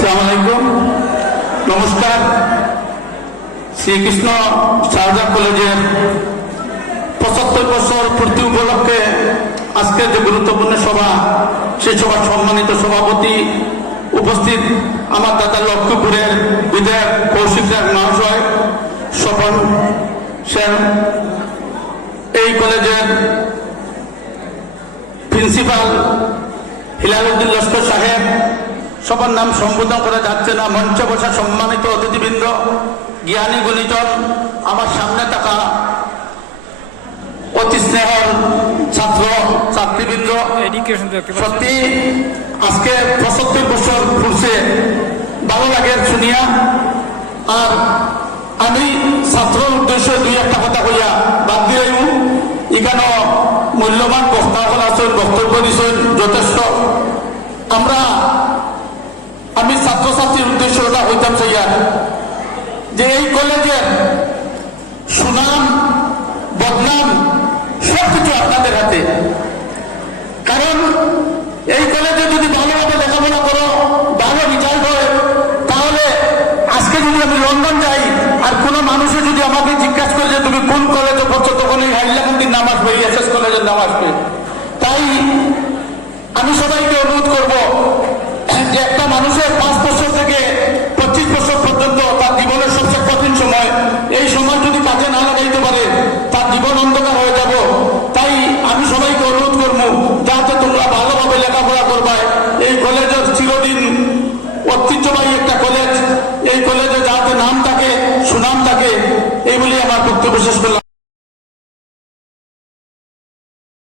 আলাইকুম। নমস্কার। শ্রীকৃষ্ণ সারদা কলেজের পঁচাত্তর বছর পূর্তি উপলক্ষে আজকের যে গুরুত্বপূর্ণ সভা সেই সভার সম্মানিত সভাপতি উপস্থিত আমার দাদা লক্ষ্মীপুরের বিধায়ক কৌশিক মহাশয়, স্বপন সেন। এই কলেজের প্রিন্সিপাল হিলালুদ্দিন লস্কর সাহেব সবার নাম সম্বোধন করা যাচ্ছে না। মঞ্চে বসা সম্মানিত অতিথিবৃন্দ জ্ঞানী গুণীজন আমার সামনে থাকা অতি স্নেহর ছাত্র ছাত্রীবৃন্দ সত্যি আজকে পঁচাত্তর বছর ঘুরছে। ভালো লাগে শুনিয়া। আর আমি ছাত্র উদ্দেশ্যে দুই একটা কথা কইয়া বাদ দিয়ে এখানে মূল্যবান বক্তাসকল আছেন বক্তব্য দিছেন যথেষ্ট। হইতাম সৈয়াদ যে এই কলেজের সুনাম, বদনাম সবকিছু আপনাদের হাতে। কারণ এই কলেজে যদি ভালোভাবে লেখাপড়া করো, ভালো রেজাল্ট হয়, তাহলে আজকে যদি আমি লন্ডন যাই, আর কোনো মানুষে যদি আমাকে জিজ্ঞাসা করে যে তুমি কোন কলেজে পড়ছো, তখন এই হাইলাকান্দির নাম আসবে এস এস কলেজের নাম আসবে। তাই আমি সবাইকে অনুরোধ করব যে একটা মানুষের পাঁচ বছর থেকে এই বলি আমার বক্তব্য শেষ করলাম।